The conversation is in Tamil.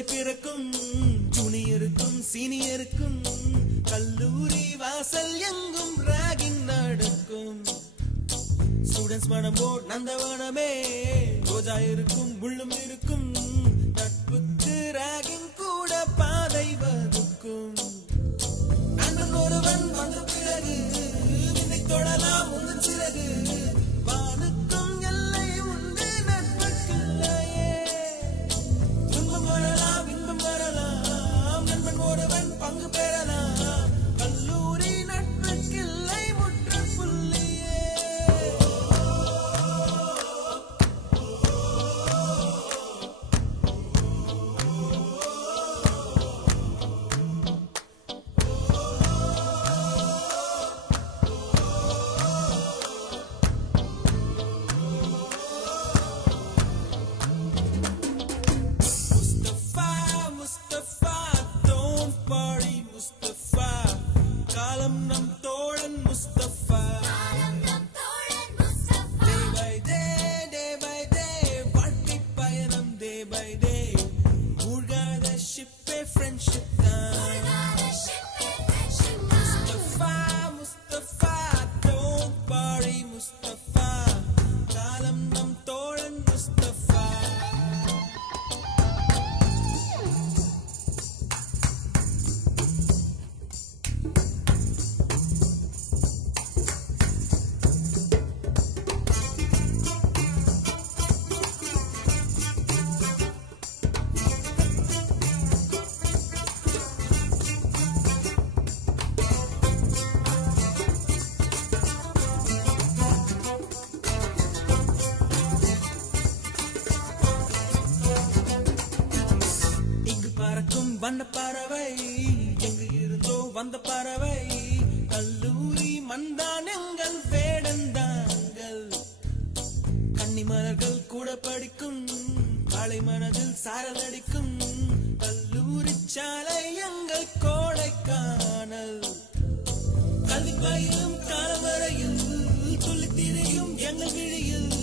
குழந்தை பிறக்கும் ஜூனியருக்கும் சீனியருக்கும் கல்லூரி வாசல் எங்கும் ராகிங் நடக்கும். ஸ்டூடெண்ட்ஸ் மனம் போட் நந்தவனமே ரோஜா இருக்கும் முள்ளும் இருக்கும். நட்புக்கு ராகிங் கூட பாதை வகுக்கும். நண்பன் ஒருவன் வந்த பிறகு விண்ணை தொடலாம் உங்கள் சிறகு. வானுக்கும் எல்லை உண்டு நட்புக்குள்ளையே. துன்பம் வரலாம் இன்பம் வரலாம் நண்பன் ஒருவன் பங்கு பெறலாம். கல்லூரி நட்புக்கில்லை முற்றுப்புள்ளியே. Mustafa, don't worry Mustafa. காலம் நம் தோழன் Mustafa. Day by day வாழ்க்கை பயணம் day by day. மூழ்காத ஷிப்பே friendship தான். Mustafa, don't worry Mustafa. காலம் நம் தோழன் Mustafa. பறக்கும் வண்ண பறவை எங்கு இருந்தோ வந்த பறவை. கல்லூரி மண்தான் எங்கள் வேடந்தாங்கள். கன்னி மலர்கள் கூட படிக்கும் காலை மனதில் சாரல் அடிக்கும். கல்லூரி சாலை எங்கள் கோடைக்கானல். கல்வி பயிலும் காலம் வரையில் துள்ளி திரியும் எங்கள் விழியில்.